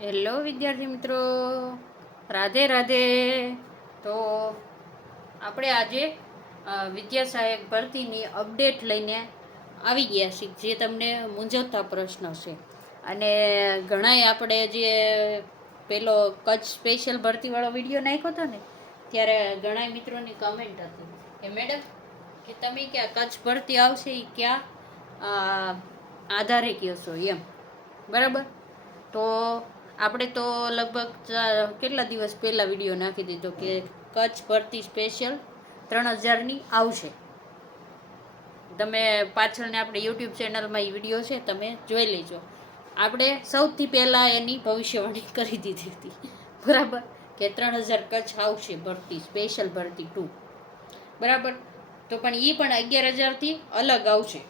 Hello વિદ્યાર્થી મિત્રો, રાધે રાધે. તો આપણે આજે વિદ્યા સહાયક ભરતીની અપડેટ લઈને આવી ગયા છીએ, જે તમને મૂંઝવતા પ્રશ્નો છે. અને ઘણાય આપણે જે પેલો કચ્છ સ્પેશિયલ ભરતીવાળો વિડીયો નાખ્યો હતો ને, ત્યારે ઘણા મિત્રોની કમેન્ટ હતી કે મેડમ કે તમે ક્યાં કચ્છ ભરતી આવશે એ ક્યાં આધારે કહેશો એમ, બરાબર. તો આપણે તો લગભગ કેટલા દિવસ પહેલાં વિડીયો નાખી દીધો કે કચ્છ ભરતી સ્પેશિયલ 3000ની આવશે. તમે પાછળને આપણે યુટ્યુબ ચેનલમાં એ વિડીયો છે, તમે જોઈ લેજો. આપણે સૌથી પહેલાં એની ભવિષ્યવાણી કરી દીધી હતી, બરાબર, કે 3000 કચ્છ આવશે ભરતી સ્પેશિયલ ભરતી 2, બરાબર. તો પણ એ પણ 11000થી અલગ આવશે,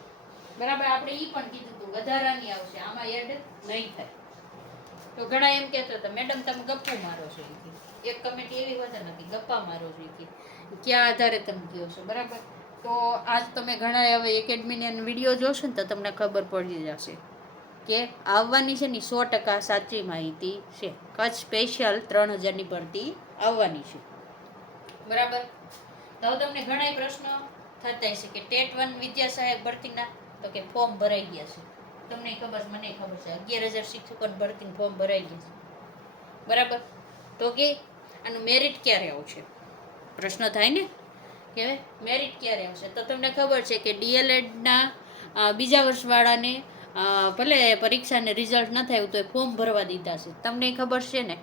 બરાબર. આપણે એ પણ કીધું હતું વધારાની આવશે, આમાં એડ નહીં થાય. તો ઘણા એમ કહેતા હતા મેડમ તમે ગપ્પો મારો છો, એક કમેન્ટ એવી વધે નથી ગપ્પા મારો છો ક્યાં આધારે તમે કહો છો, બરાબર. તો આજ તમે ઘણા હવે એકેડમીની વિડીયો જોશો ને તો તમને ખબર પડી જશે કે આવવાની છે ને 100% સાચી માહિતી છે. કચ્છ સ્પેશિયલ 3000ની ભરતી આવવાની છે, બરાબર. તો તમને ઘણા પ્રશ્નો થતા હશે કે ટેટ 1 વિદ્યા સહાયક ભરતીના, તો કે ફોર્મ ભરાઈ ગયા છે. તમને ખબર, મને ખબર છે 11000 શિક્ષકોની ભરતીનું ફોર્મ ભરાઈ ગયું છે, બરાબર. તો કે આનું મેરિટ ક્યારે આવશે, પ્રશ્ન થાય ને કે મેરિટ ક્યારે આવશે. તો તમને ખબર છે કે ડીએલએડના બીજા વર્ષવાળાને ભલે પરીક્ષાને રિઝલ્ટ ન થયું તો એ ફોર્મ ભરવા દીધા છે, તમને ખબર છે ને.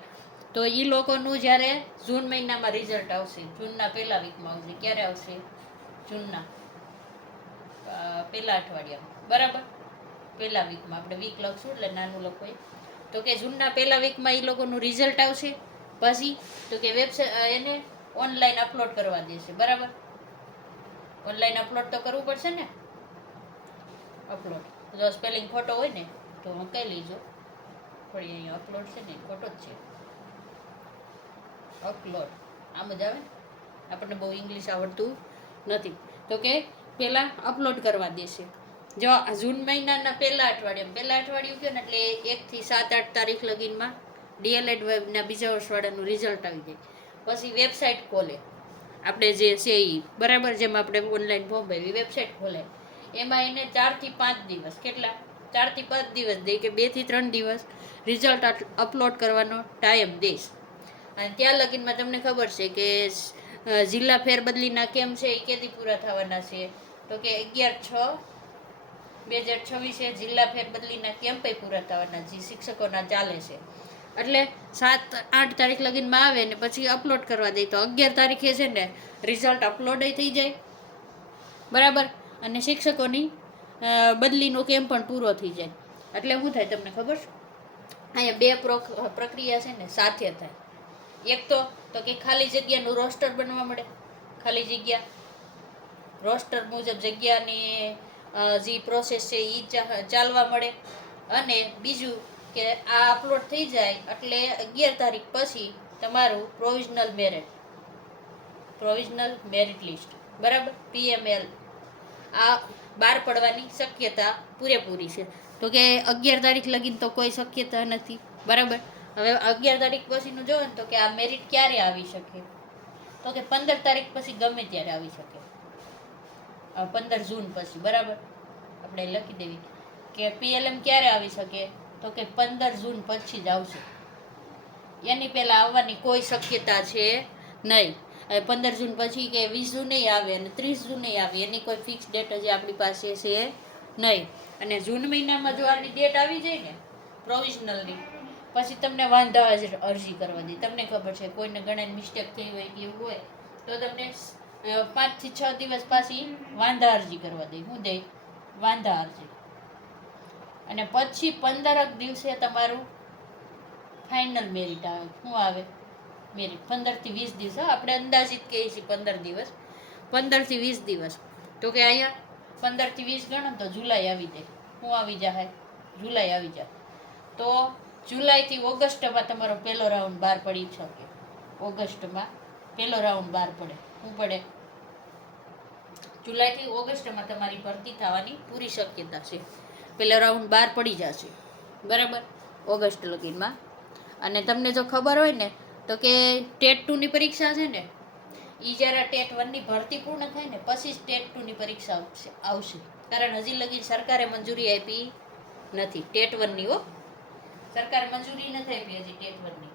તો એ લોકોનું જ્યારે જૂન મહિનામાં રિઝલ્ટ આવશે, જૂનના પહેલા વીકમાં આવશે. ક્યારે આવશે? જૂનના પહેલા અઠવાડિયામાં, બરાબર. પહેલા વીકમાં આપણે વીક લખશું એટલે નાનું લખવું. તો કે જૂનના પહેલા વીકમાં એ લોકોનું રિઝલ્ટ આવશે. પછી તો કે વેબસાઇટ એને ઓનલાઈન અપલોડ કરવા દેશે, બરાબર. ઓનલાઈન અપલોડ તો કરવું પડશે ને. અપલોડ જો સ્પેલિંગ ખોટો હોય ને તો હું કહી લીજો, પણ અહીંયા અપલોડ છે ને ખોટો જ છે. અપલોડ આમ જ આવે, આપણને બહુ ઇંગ્લિશ આવડતું નથી. તો કે પહેલાં અપલોડ કરવા દેશે. જો જૂન મહિનાના પહેલા અઠવાડિયું કહો ને એટલે 1 થી 7-8 તારીખ લગીનમાં ડીએલએડ વેબના બીજા વર્ષવાળાનું રિઝલ્ટ આવી જાય. પછી વેબસાઇટ ખોલે આપણે જે છે એ, બરાબર. જેમાં આપણે ઓનલાઈન ફોર્મ ભરી વેબસાઇટ ખોલે, એમાં એને 4 થી 5 દિવસ, કેટલા 4 થી 5 દિવસ દે કે 2 થી 3 દિવસ રિઝલ્ટ અપલોડ કરવાનો ટાઈમ દેશ. અને ત્યાં લગીનમાં તમને ખબર છે કે જિલ્લા ફેરબદલીના કેમ છે એ કેદી પૂરા થવાના છે, તો કે 11/6/2026 જિલ્લા ફેરબદલીના કેમ્પે પૂરા થવાના જે શિક્ષકોના ચાલે છે. એટલે 7-8 તારીખ લગીનમાં આવે ને પછી અપલોડ કરવા દે તો 11 તારીખે છે ને રિઝલ્ટ અપલોડ થઈ જાય, બરાબર. અને શિક્ષકોની બદલીનો કેમ્પ પણ પૂરો થઈ જાય. એટલે શું થાય તમને ખબર છે? અહીંયા 2 પ્રક્રિયા છે ને સાથે થાય. એક તો કે ખાલી જગ્યાનું રોસ્ટર બનવા મળે, ખાલી જગ્યા રોસ્ટર મુજબ જગ્યાની જે પ્રોસેસ છે એ ચાલવા મળે. અને બીજું કે આ અપલોડ થઈ જાય એટલે 11 તારીખ પછી તમારું પ્રોવિઝનલ મેરિટ લિસ્ટ, બરાબર, PML આ બહાર પડવાની શક્યતા પૂરેપૂરી છે. તો કે 11 તારીખ લગીને તો કોઈ શક્યતા નથી, બરાબર. હવે 11 તારીખ પછીનું જોવે ને તો કે આ મેરિટ ક્યારે આવી શકે, તો કે 15 તારીખ પછી ગમે ત્યારે આવી શકે. 15 જૂન પછી, બરાબર. આપણે લખી દેવી કે PLM ક્યારે આવી શકે, તો કે 15 જૂન પછી જ આવશે. એની પહેલાં આવવાની કોઈ શક્યતા છે નહીં. 15 જૂન પછી કે 20 જૂને આવે અને 30 જૂને આવે, એની કોઈ ફિક્સ ડેટ હજી આપણી પાસે છે નહીં. અને જૂન મહિનામાં જો આની ડેટ આવી જાય ને પ્રોવિઝનલની, પછી તમને વાંધા અરજી કરવા દે. તમને ખબર છે કોઈને ઘણા મિસ્ટેક થઈ હોય કે એવું હોય તો તમને 5 થી 6 દિવસ પાછી વાંધા અરજી કરવા દે. શું દે? વાંધા અરજી. અને પછી 15 દિવસે તમારું ફાઇનલ મેરિટ આવે. શું આવે? મેરિટ 15 થી 20 દિવસ. આપણે અંદાજિત કહીએ છીએ 15 દિવસ, 15 થી 20 દિવસ. તો કે અહીંયા 15 થી 20 ગણો તો જુલાઈ આવી જાય. શું આવી જાય? જુલાઈ આવી જાય. તો જુલાઈથી ઓગસ્ટમાં તમારો પહેલો રાઉન્ડ બહાર પડી શકે. ઓગસ્ટમાં પહેલો રાઉન્ડ બહાર પડે. શું પડે? જુલાઈથી ઓગસ્ટમાં તમારી ભરતી થવાની પૂરી શક્યતા છે. પહેલો રાઉન્ડ બહાર પડી જશે, બરાબર, ઓગસ્ટ લગીનમાં. અને તમને જો ખબર હોય ને તો કે ટેટ 2ની પરીક્ષા છે ને એ જ્યારે ટેટ 1ની ભરતી પૂર્ણ થાય ને પછી જ ટેટ 2ની પરીક્ષા આવશે. કારણ હજી લગી સરકારે મંજૂરી આપી નથી ટેટ 1ની. હો, સરકારે મંજૂરી નથી આપી હજી ટેટ 1ની.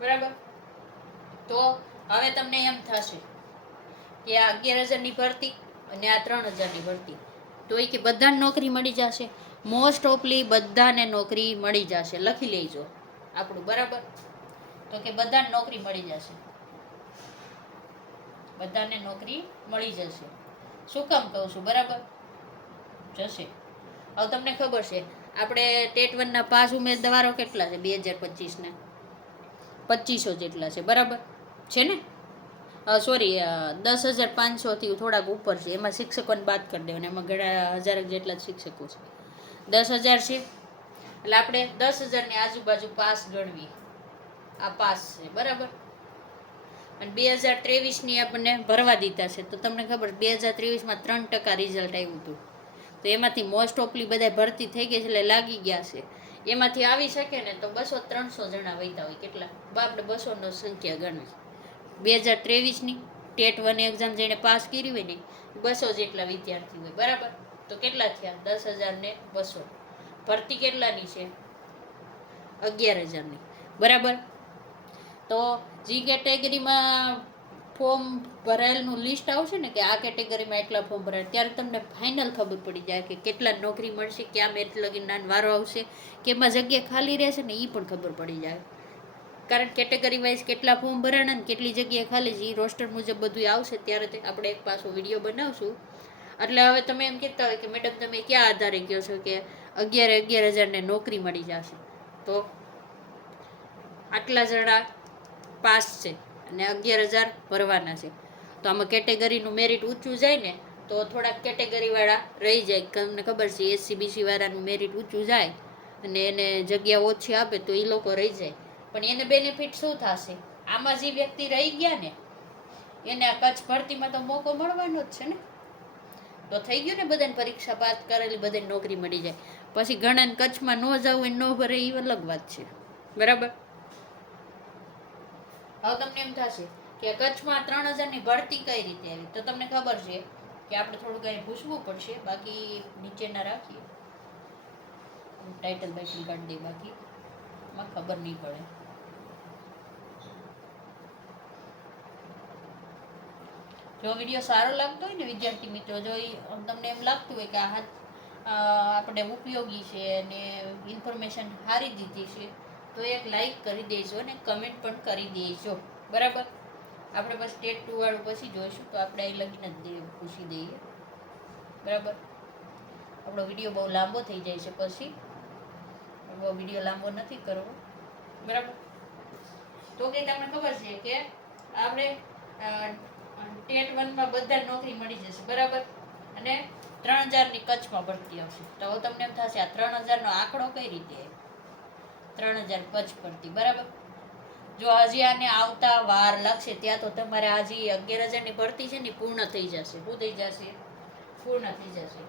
બરાબર. તો હવે તમને એમ થશે કે આ 11,000ની ભરતી અને આ 3,000ની ભરતી, તો એ કે બધાને નોકરી મળી જશે. મોસ્ટ ઓફલી બધાને નોકરી મળી જશે. લખી લેજો આપણું. બરાબર. તો કે બધાને નોકરી મળી જશે. બધાને નોકરી મળી જશે. શું કામ કહું છું? બરાબર, જશે. હવે તમને ખબર છે આપણે ટેટ 1ના પાસ ઉમેદવારો કેટલા છે 2025ના? 2500 જેટલા છે. બરાબર છે ને? સોરી, 10,500થી થોડાક ઉપર છે. એમાં શિક્ષકોને બાદ કરી દેવાના. એમાં ઘણા હજાર જેટલા શિક્ષકો છે. 10,000 છે એટલે આપણે 10,000ની આજુબાજુ પાસ ગણવી. આ પાસ છે. બરાબર. અને 2023ની આપણને ભરવા દીધા છે. તો તમને ખબર 2023માં 3% રિઝલ્ટ આવ્યું હતું. તો એમાંથી મોસ્ટ ઓફલી બધા ભરતી થઈ ગઈ છે એટલે લાગી ગયા છે. એમાંથી આવી શકે ને તો 200-300 જણા વૈતા હોય. કેટલા? આપણે 200નો સંખ્યા ગણવી. 2023ની ટેટ 1 એક્ઝામ જેણે પાસ કરી હોય ને 200 જેટલા વિદ્યાર્થી હોય. બરાબર. તો કેટલા થયા? 10,200. ભરતી કેટલાની છે? 11,000ની. બરાબર. તો જે કેટેગરીમાં ફોર્મ ભરાયેલનું લિસ્ટ આવશે ને કે આ કેટેગરીમાં એટલા ફોર્મ ભરાય, ત્યારે તમને ફાઇનલ ખબર પડી જાય કે કેટલા નોકરી મળશે, ક્યાં મેરિટ લગીને વારો આવશે, કેમાં જગ્યા ખાલી રહેશે ને એ પણ ખબર પડી જાય. કારણ કેટેગરી વાઇઝ કેટલા ફોર્મ ભરાણા ને કેટલી જગ્યા ખાલી છે એ રોસ્ટર મુજબ બધું આવશે. ત્યારે આપણે એક પાછો વિડીયો બનાવશું. એટલે હવે તમે એમ કહેતા હોય કે મેડમ તમે ક્યાં આધારે કહો છો કે 11,000ને નોકરી મળી જશે? તો આટલા જણા પાસ છે અને 11,000 ભરવાના છે. તો આમાં કેટેગરીનું મેરિટ ઊંચું જાય ને તો થોડાક કેટેગરીવાળા રહી જાય. તમને ખબર છે SC-BC વાળાનું મેરિટ ઊંચું જાય અને એને જગ્યા ઓછી આપે તો એ લોકો રહી જાય. પણ એને બેનિફિટ શું થશે? આમાં જે વ્યક્તિ રહી ગયા ને એને આ કચ્છ ભરતીમાં તો મોકો મળવાનો જ છે ને. તો થઈ ગયું ને, બધાને પરીક્ષા પાસ કરેલી બધાને નોકરી મળી જાય. પછી ઘણાને કચ્છમાં ન જવું હોય ન ભરે એ અલગ વાત છે. બરાબર. હવે તમને એમ થશે કે કચ્છમાં 3,000ની ભરતી કઈ રીતે આવી? તો તમને ખબર છે કે આપણે થોડુંક અહીં પૂછવું પડશે. બાકી નીચેના રાખીએ, ટાઇટલ બાઇટલ કાઢી દઈએ, બાકી એમાં ખબર નહીં પડે. જો વિડીયો સારો લાગતો હોય ને વિદ્યાર્થી મિત્રો, જો તમને એમ લાગતું હોય કે આ આપણે ઉપયોગી છે અને ઇન્ફોર્મેશન સારી દીધી છે તો એક લાઈક કરી દેજો અને કમેન્ટ પણ કરી દેજો. બરાબર. આપણે બસ ટેટ 2 વાળું પછી જોઈશું તો આપણે અહીં લગીને જ પૂછી દઈએ. બરાબર. આપણો વિડીયો બહુ લાંબો થઈ જાય છે, પછી બહુ વિડીયો લાંબો નથી કરવો. બરાબર. તો કે તમને ખબર છે કે આપણે ટેટ 1માં બધા નોકરી મળી જશે. બરાબર. અને 3,000ની કચ્છમાં ભરતી આવશે. તો તમને એમ થશે આ 3,000નો આંકડો કઈ રીતે? 3,000 કચ્છ ભરતી. બરાબર. જો હજી આને આવતા વાર લાગશે ત્યાં તો તમારે આ જે 11,000ની ભરતી છે ને પૂર્ણ થઈ જશે. શું થઈ જશે? પૂર્ણ થઈ જશે.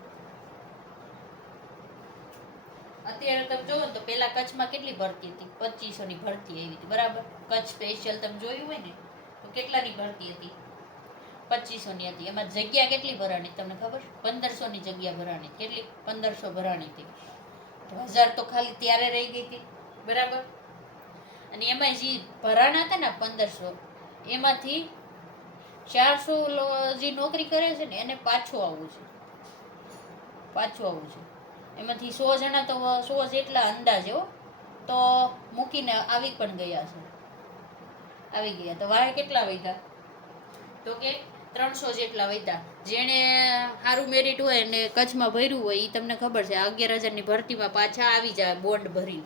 અત્યારે તમે જોવો ને તો પેલા કચ્છમાં કેટલી ભરતી હતી? 2,500ની ભરતી આવી હતી. બરાબર. કચ્છ સ્પેશિયલ તમે જોયું હોય ને તો કેટલાની ભરતી હતી? 2,500ની હતી. એમાં જગ્યા કેટલી ભરાણી તમને ખબર? 1,500ની જગ્યા ભરાણી. કેટલી? 1,500 ભરાણી હતી. તો 1,000 તો ખાલી ત્યારે રહી ગઈ હતી. બરાબર. અને એમાં જે ભરાણા હતા ને 1,500, એમાંથી 400 જે નોકરી કરે છે ને એને પાછું આવવું છે. એમાંથી 100 જણા તો 100 જેટલા અંદાજે તો મૂકીને આવી પણ ગયા છે. આવી ગયા તો વાહે કેટલા વધ્યા? તો કે 300 જેટલા વધ્યા. જેણે સારું મેરિટ હોય અને કચ્છમાં ભર્યું હોય એ તમને ખબર છે 11,000ની ભરતીમાં પાછા આવી જાય બોન્ડ ભરી.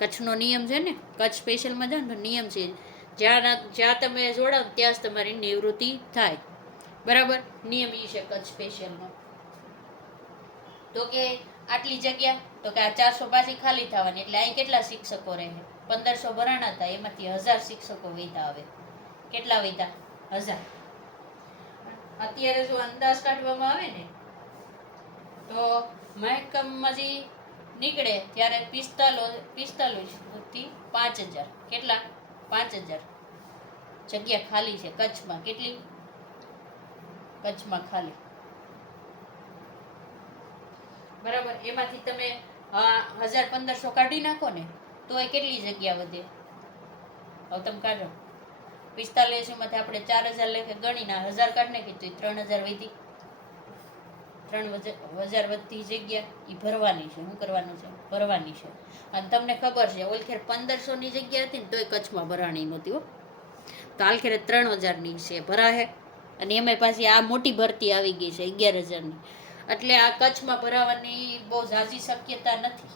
કચ્છનો નિયમ છે ને, કચ્છ સ્પેશિયલમાં જાઓ ને તો નિયમ છે જ્યાં તમે જોડાવ ત્યાં જ તમારી નિવૃત્તિ થાય. બરાબર. નિયમ એ છે કચ્છ સ્પેશિયલનો. તો કે આટલી જગ્યા, તો કે આ 400 પાછી ખાલી થવાની. એટલે અહીં કેટલા શિક્ષકો રહે? 1,500 ભરાણા હતા, એમાંથી 1,000 શિક્ષકો વધ્યા. આવે કેટલા વધ્યા? 1,000. અત્યારે જો અંદાજ કાઢવામાં આવે ને તો મહેકમમાં જે નીકળે ત્યારે 45થી 5000, કેટલા? 5000 જગ્યા ખાલી છે કચ્છમાં. કેટલી? કચ્છમાં ખાલી. બરાબર. એમાંથી તમે 1500 કાઢી નાખો ને તો એ કેટલી જગ્યા વધે? હવે તમે કાઢો. 45 માંથી આપણે 4000 લેખે ગણીને 1000 કાઢી નાખી તો 3000 વધી. 3000 વધતી જગ્યા એ ભરવાની છે. શું કરવાનું છે? ભરવાની છે. અને તમને ખબર છે ઓલખેર 1500 ની જગ્યા હતી ને તોય કચ્છમાં ભરાણી નહોતી હો. તો હાલખેર 3000 છે ભરાહે. અને એમાં પાછી આ મોટી ભરતી આવી ગઈ છે 11000 એટલે આ કચ્છમાં ભરાવાની બહુ ઝાઝી શક્યતા નથી.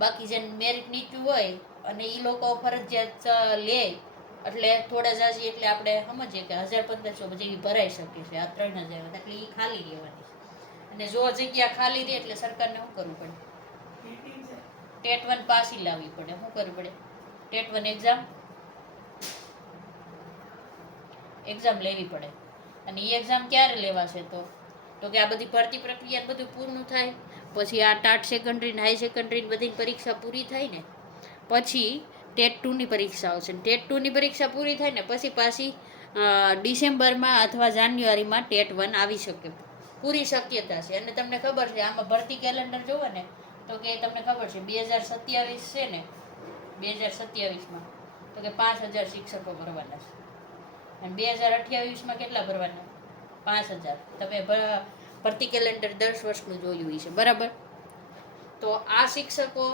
બાકી જે મેરિટ નીચું હોય અને એ લોકો ફરજિયાત લે એટલે થોડા ઝાઝી એટલે આપણે સમજીએ કે 1500 જેવી ભરાઈ શકે છે. આ 3000 એટલે એ ખાલી રહેવાની છે. અને જો જગ્યા ખાલી રહે એટલે સરકારને શું કરવું પડે? ટેટ 1 પાછી લાવવી પડે. શું કરવું પડે? ટેટ 1 એક્ઝામ લેવી પડે. અને એ એક્ઝામ ક્યારે લેવાશે? તો કે આ બધી ભરતી પ્રક્રિયા બધું પૂર્ણ થાય પછી આ ટાટ સેકન્ડરી ને હાઈ સેકન્ડરી બધી પરીક્ષા પૂરી થાય ને પછી ટેટ 2ની પરીક્ષા આવશે. ટેટ 2ની પરીક્ષા પૂરી થાય ને પછી પાછી ડિસેમ્બરમાં અથવા જાન્યુઆરીમાં ટેટ 1 આવી શકે. પૂરી શક્યતા છે. અને તમને ખબર છે આમાં ભરતી કેલેન્ડર જોવો ને તો કે તમને ખબર છે 2027 છે ને 2027માં તો કે 5000 શિક્ષકો ભરવાના છે. અને 2028માં કેટલા ભરવાના? 5000. તમે ભરતી કેલેન્ડર 10 વર્ષનું જોયું છે. બરાબર. તો આ શિક્ષકો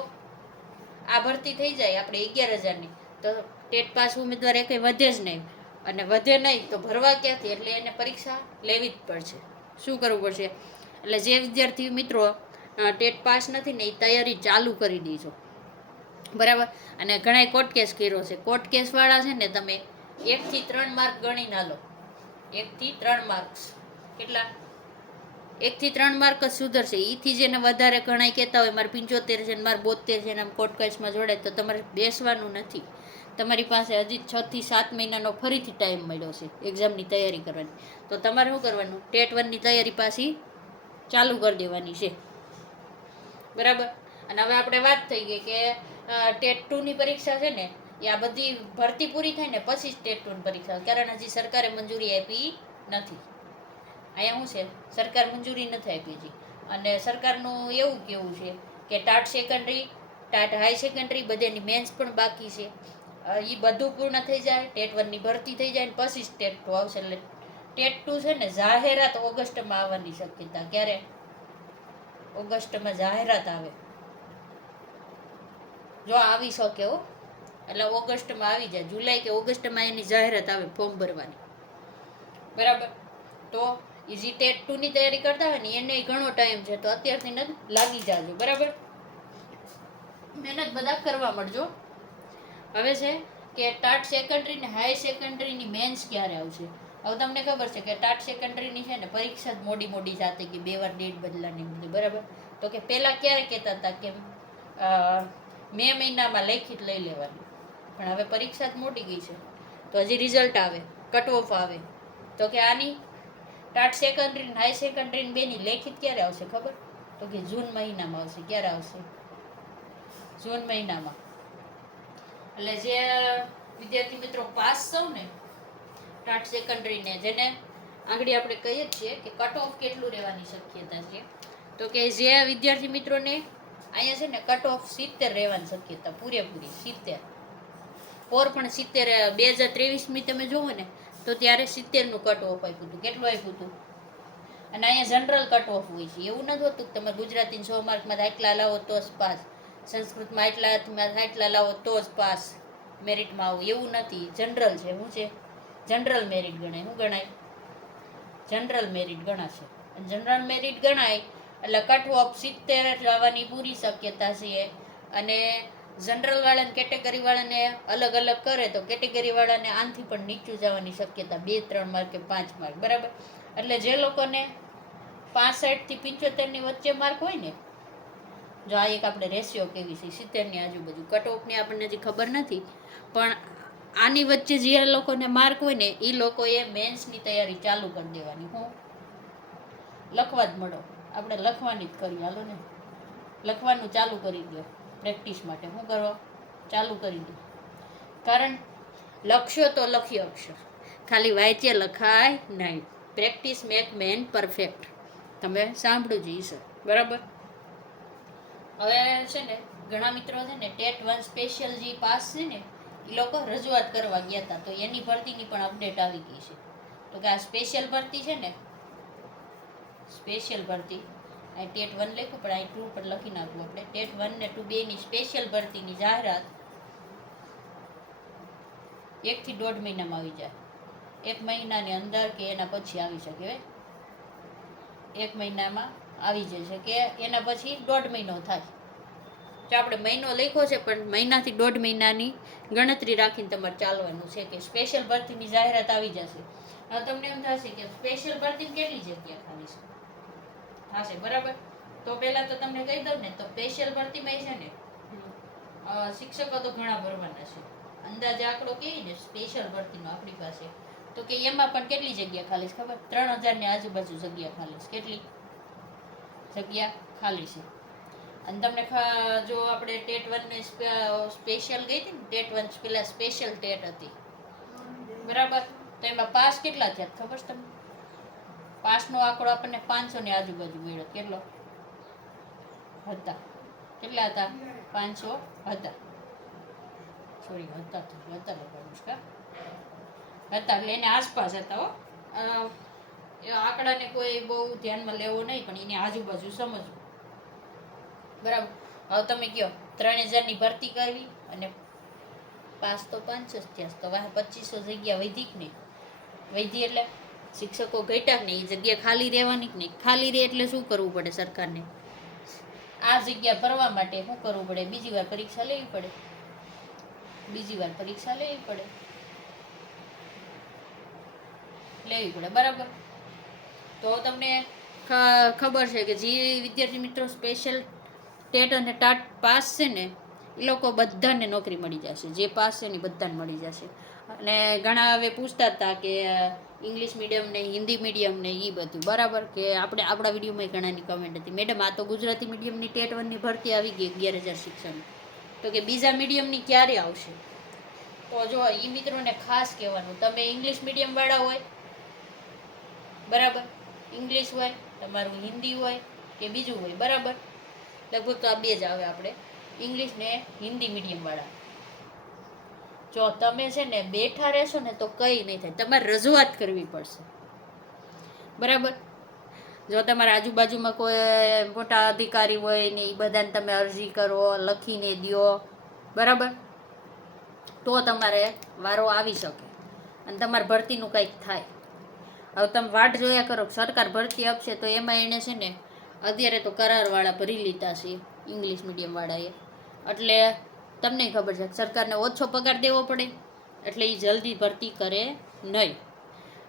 આ ભરતી થઈ જાય આપણે 11000ની તો ટેટ પાસ ઉમેદવાર કંઈ વધે જ નહીં. અને વધે નહીં તો ભરવા ક્યાંથી? એટલે એને પરીક્ષા લેવી જ પડશે. શું કરવું પડશે? એટલે જે વિદ્યાર્થી મિત્રો ટેટ પાસ નથી ને એ તૈયારી ચાલુ કરી દેજો. બરાબર. અને ઘણા કોર્ટ કેસ કર્યો છે. કોર્ટ કેસવાળા છે ને તમે 1 થી 3 માર્ક ગણી ના લો. 1 થી 3 માર્ક્સ કેટલા? 1 થી 3 માર્ક જ સુધરશે. એથી જેને વધારે ઘણા કહેતા હોય મારે 75 છે મારે 72 છે ને આમ કોર્ટ કેસમાં જોડાય તો તમારે બેસવાનું નથી. તમારી પાસે હજી 6 થી 7 મહિનાનો ફરીથી ટાઈમ મળ્યો છે એક્ઝામની તૈયારી કરવાની. તો તમારે શું કરવાનું? ટેટ 1ની તૈયારી પાછી ચાલુ કરી દેવાની છે. બરાબર. અને હવે આપણે વાત થઈ ગઈ કે ટેટ 2ની પરીક્ષા છે ને એ આ બધી ભરતી પૂરી થાય ને પછી જ ટેટ 2ની પરીક્ષા. કારણ હજી સરકારે મંજૂરી આપી નથી. અહીંયા શું છે? સરકાર મંજૂરી નથી આપી હજી. અને સરકારનું એવું કેવું છે કે TAT secondary TAT high secondary બધાની મેન્સ પણ બાકી છે. એ બધું પૂર્ણ થઈ જાય ટેટ 1ની ભરતી થઈ જાય ને પછી જ ટેટ 2 આવશે. એટલે ટેટ 2 છે ને જાહેરાત ઓગસ્ટમાં આવવાની શક્યતા. ક્યારે? ઓગસ્ટમાં જાહેરાત આવે. જો આવી શકે હો. એટલે ઓગસ્ટમાં આવી જાય. જુલાઈ કે ઓગસ્ટમાં એની જાહેરાત આવે ફોર્મ ભરવાની. બરાબર. તો જે ટેટ 2ની તૈયારી કરતા હોય ને એને ઘણો ટાઈમ છે તો અત્યારથી જ લાગી જાજો. બરાબર. મહેનત બધા કરવા મળજો. હવે છે કે ટાટ સેકન્ડરી ને હાઈ સેકન્ડરીની મેન્સ ક્યારે આવશે? હવે તમને ખબર છે કે ટાટ સેકન્ડરીની છે ને પરીક્ષા જ મોડી જાતે કે 2 વાર ડેટ બદલાની બધી. બરાબર. તો કે પહેલાં ક્યારે કહેતા હતા કે મે મહિનામાં લેખિત લઈ લેવાની. પણ હવે પરીક્ષા જ મોડી ગઈ છે તો હજી રિઝલ્ટ આવે કટ ઓફ આવે તો કે આની ટાટ સેકન્ડરી ને હાઈ સેકન્ડરી બેની લેખિત ક્યારે આવશે ખબર? તો કે જૂન મહિનામાં આવશે. ક્યારે આવશે? જૂન મહિનામાં. એટલે જે વિદ્યાર્થી મિત્રો પાસ થવ ને ટાટ સેકન્ડરીને જેને આગળ આપણે કહીએ જ છીએ કે કટ ઓફ કેટલું રહેવાની શક્યતા છે તો કે જે વિદ્યાર્થી મિત્રોને અહીંયા છે ને કટ ઓફ 70 રહેવાની શક્યતા પૂરેપૂરી 70. પોર પણ 70 2023ની તમે જુઓ ને તો ત્યારે 70નું કટ ઓફ આપ્યું હતું. કેટલું આપ્યું હતું? અને અહીંયા જનરલ કટ ઓફ હોય છે. એવું નથી હોતું કે તમે ગુજરાતી 100 માર્કમાં આટલા લાવો તો જ પાસ, સંસ્કૃતમાં આટલા લાવો તો જ પાસ મેરિટમાં આવું એવું નથી. જનરલ છે. શું છે? જનરલ મેરિટ ગણાય. શું ગણાય? જનરલ મેરિટ ગણાશે. જનરલ મેરિટ ગણાય એટલે કટ ઓફ 70 આવવાની પૂરી શક્યતા છે. અને જનરલ વાળાને કેટેગરી વાળાને અલગ અલગ કરે તો કેટેગરી વાળાને આનથી પણ નીચું જવાની શક્યતા 2-3 માર્ક કે 5 માર્ક. બરાબર. એટલે જે લોકોને 65 થી 75ની વચ્ચે માર્ક હોય ને જો આ એક આપણે રેશિયો કેવી છે 70ની આજુબાજુ કટ ઓફની આપણને હજી ખબર નથી પણ આની વચ્ચે જે લોકોને માર્ક હોય ને એ લોકોએ મેન્સની તૈયારી ચાલુ કરી દેવાની. હું લખવા જ મળો. આપણે લખવાની જ કરી હાલો ને. લખવાનું ચાલુ કરી દો પ્રેક્ટિસ માટે. શું કરો? ચાલુ કરી દો. કારણ લખશો તો લખી અક્ષર, ખાલી વાંચ્ય લખાય નહીં. Practice make main perfect. તમે સાંભળ્યું જ હશે, બરાબર? હવે છે ને ઘણા મિત્રો છે ને ટેટ 1 સ્પેશિયલ જે પાસ છે ને એ લોકો રજૂઆત કરવા ગયા હતા, તો એની ભરતીની પણ અપડેટ આવી ગઈ છે. તો કે આ સ્પેશિયલ ભરતી છે ને, સ્પેશિયલ ભરતી, અહીં ટેટ 1 લખ્યું પણ અહીં 2 પર લખી નાખવું આપણે. ટેટ 1 ને 2 બેની સ્પેશિયલ ભરતીની જાહેરાત 1 થી 1.5 મહિનામાં આવી જાય. 1 મહિનાની અંદર કે એના પછી આવી શકે. 1 મહિનામાં આવી જશે કે એના પછી 1.5 મહિનો થાય. જો આપણે મહિનો લખ્યો છે પણ મહિનાથી 1.5 મહિનાની ગણતરી રાખીને તમારે ચાલવાનું છે કે સ્પેશિયલ ભરતીની જાહેરાત આવી જશે. હવે તમને એમ થશે કે સ્પેશિયલ ભરતીની કેટલી જગ્યા ખાલી છે થશે, બરાબર? તો પહેલાં તો તમને કહી દઉં ને, તો સ્પેશિયલ ભરતીમાં છે ને શિક્ષકો તો ઘણા ભરવાના છે. અંદાજે આંકડો કહીએ ને સ્પેશિયલ ભરતીનો આપણી પાસે, તો કે એમાં પણ કેટલી જગ્યા ખાલી છે ખબર? 3000 ની આજુબાજુ જગ્યા ખાલી છે. કેટલી જગ્યા ખાલી છે? અને તમને જો આપણે ટેટ 1 ને સ્પેશિયલ ગઈ હતી ને, ટેટ 1 પેલા સ્પેશિયલ ટેટ હતી, બરાબર? તો એમાં પાસ કેટલા થયા ખબર છે તમને? પાસનો આંકડો આપણને 500 ની આજુબાજુ મળ્યો. કેટલો હતા? કેટલા હતા? 500 હતા. સોરી, હતા તો હતા લખવાનું હતા, એટલે એની આસપાસ હતા. હો, એ આંકડાને કોઈ બહુ ધ્યાનમાં લેવો નહીં, પણ એની આજુબાજુ સમજવું, બરાબર? હવે તમે કહો 3000 ની ભરતી કરવી અને પાસ તો 500 થયા, તો 2500 જગ્યા વધી કે નહીં વધી? એટલે શિક્ષકો ઘટ્યા ને, એ જગ્યા ખાલી રહેવાની કે નહીં? ખાલી રહે એટલે શું કરવું પડે સરકારને? આ જગ્યા ભરવા માટે શું કરવું પડે? બીજી વાર પરીક્ષા લેવી પડે. બીજી વાર પરીક્ષા લેવી પડે, બરાબર? તો તમને ખબર છે કે જે વિદ્યાર્થી મિત્રો સ્પેશિયલ ટેટ અને ટાટ પાસ છે ને, એ લોકો બધાને નોકરી મળી જશે. જે પાસ છે ને બધાને મળી જશે. અને ઘણા હવે પૂછતા હતા કે ઇંગ્લિશ મીડિયમ ને હિન્દી મીડિયમ ને એ બધું, બરાબર? કે આપણા વિડીયોમાં ઘણાની કમેન્ટ હતી, મેડમ આ તો ગુજરાતી મીડિયમની ટેટ 1 ની ભરતી આવી ગઈ 11,000 શિક્ષણ, તો કે બીજા મીડિયમની ક્યારે આવશે? તો જો એ મિત્રોને ખાસ કહેવાનું, તમે ઇંગ્લિશ મીડિયમ વાળા હોય, બરાબર? ઇંગ્લિશ હોય, તમારું હિન્દી હોય કે બીજું હોય, બરાબર? લગભગ તો આ બે જ આવે આપણે, ઇંગ્લિશ ને હિન્દી મીડિયમ વાળા. જો તમે છે ને બેઠા રહેશો ને તો કંઈ નહીં થાય, તમારે રજૂઆત કરવી પડશે, બરાબર? જો તમારા આજુબાજુમાં કોઈ મોટા અધિકારી હોય ને એ બધાને તમે અરજી કરો, લખીને દો, બરાબર? તો તમારે વારો આવી શકે અને તમારે ભરતીનું કંઈક થાય. હવે તમે વાટ જોયા કરો, સરકાર ભરતી આપશે તો એમાં એને છે ને અત્યારે તો કરારવાળા ભરી લીધા છે ઇંગ્લિશ મીડિયમવાળાએ, એટલે તમને ખબર છે સરકારને ઓછો પગાર દેવો પડે એટલે એ જલ્દી ભરતી કરે નહીં.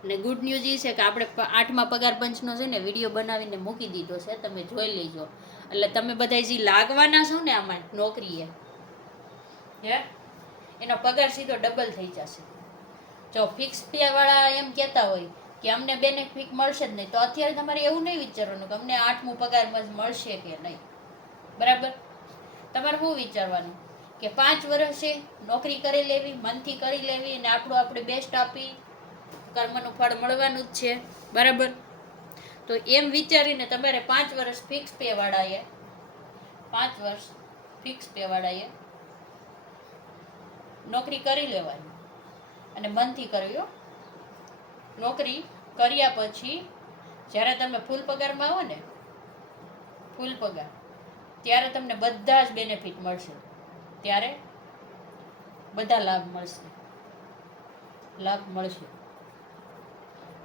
અને ગુડ ન્યૂઝ એ છે કે આપણે 8મા પગાર પંચનો છે ને વિડીયો બનાવીને મૂકી દીધો છે, તમે જોઈ લેજો. એટલે તમે બધા જે લાગવાના છો ને આમાં નોકરીએ, હે, એનો પગાર સીધો ડબલ થઈ જશે. જો ફિક્સ પે વાળા એમ કહેતા હોય કે અમને બેનિફિટ મળશે જ નહીં, તો અત્યારે તમારે એવું નહીં વિચારવાનું કે અમને 8મું પગાર મળશે કે નહીં, બરાબર? તમારે શું વિચારવાનું કે 5 વર્ષે નોકરી કરી લેવી, મનથી કરી લેવી અને આપણે બેસ્ટ આપી કર્મનું ફળ મળવાનું જ છે, બરાબર? તો એમ વિચારીને તમારે 5 વર્ષ ફિક્સ પે વાળાએ 5 વર્ષ ફિક્સ પે વાળાએ નોકરી કરી લેવાની અને મનથી કરવી. નોકરી કર્યા પછી જ્યારે તમે ફૂલ પગારમાં આવો ને, ફૂલ પગાર, ત્યારે તમને બધા જ બેનિફિટ મળશે, ત્યારે બધા લાભ મળશે,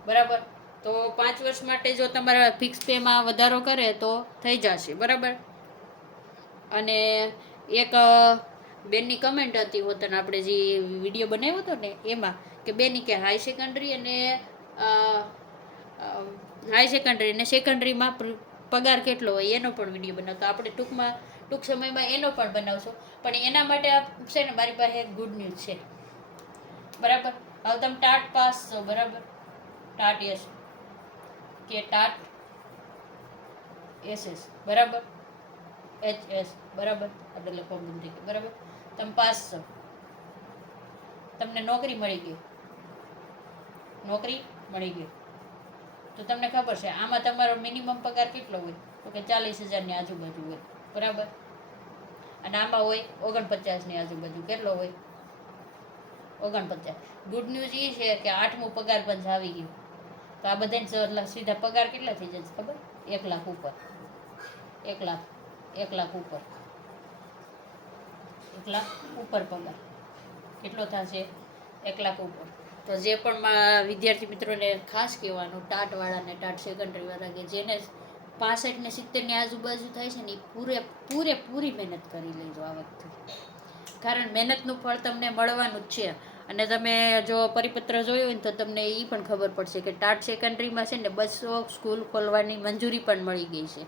બરાબર? તો 5 વર્ષ માટે જો તમારા ફિક્સ પેમાં વધારો કરે તો થઈ જશે, બરાબર? અને એક બેનની કમેન્ટ હતી હોતન આપણે જે વિડીયો બનાવ્યો હતો ને એમાં, કે બેની કે હાઈ સેકન્ડરી અને સેકન્ડરીમાં પગાર કેટલો હોય એનો પણ વિડીયો બનાવતો. આપણે ટૂંક સમયમાં એનો પણ બનાવશો, પણ એના માટે છે ને મારી પાસે એક ગુડ ન્યૂઝ છે, બરાબર? હવે તમે ટાટ પાસ છો, બરાબર? ટાટ એસ કે ટાટ એસએસ, બરાબર? HS, બરાબર, આપણે લખવા બંધ થઈ ગયું, બરાબર. તમે પાસ છો, તમને નોકરી મળી ગઈ, નોકરી મળી ગઈ, તો તમને ખબર છે આમાં તમારો મિનિમમ પગાર કેટલો હોય, તો કે 40,000ની આજુબાજુ હોય, બરાબર. અને આમાં હોય 49ની આજુબાજુ. કેટલો હોય? 49. ગુડ ન્યૂઝ એ છે કે 8મું પગાર પંચ આવી ગયું, તો આ બધાને સીધા પગાર કેટલા થઈ જશે ખબર? 1 લાખ ઉપર, 1 લાખ, 1 લાખ ઉપર, 1 લાખ ઉપર પગાર કેટલો થશે? 1 લાખ ઉપર. તો જે પણ વિદ્યાર્થી મિત્રોને ખાસ કહેવાનું, ટાટવાળાને, ટાટ સેકન્ડરીવાળા કે જેને 65 ને 70ની આજુબાજુ થાય છે ને, એ પૂરી મહેનત કરી લેજો આ વખતે, કારણ મહેનતનું ફળ તમને મળવાનું જ છે. અને તમે જો પરિપત્ર જોયો હોય ને તો તમને એ પણ ખબર પડશે કે ટાટ સેકન્ડરીમાં છે ને 200 સ્કૂલ ખોલવાની મંજૂરી પણ મળી ગઈ છે.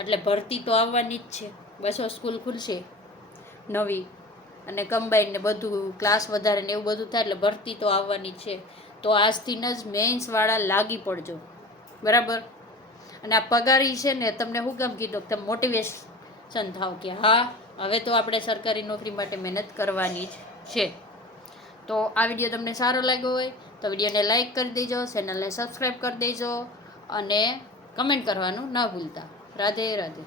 એટલે ભરતી તો આવવાની જ છે, 200 સ્કૂલ ખુલશે નવી, અને કમ્બાઈન ને બધું ક્લાસ વધારે ને એવું બધું થાય એટલે ભરતી તો આવવાની છે. તો આજથી જ મેન્સવાળા લાગી પડજો, બરાબર. અને આ પગારી છે ને તમને શું કામ કીધું, તમે મોટિવેશન થાવ કે હા હવે તો આપણે સરકારી નોકરી માટે મહેનત કરવાની જ છે. તો આ વિડીયો તમને સારો લાગ્યો હોય તો વિડીયોને લાઇક કરી દેજો, ચેનલને સબસ્ક્રાઈબ કરી દેજો અને કમેન્ટ કરવાનું ન ભૂલતા. રાધે રાધે.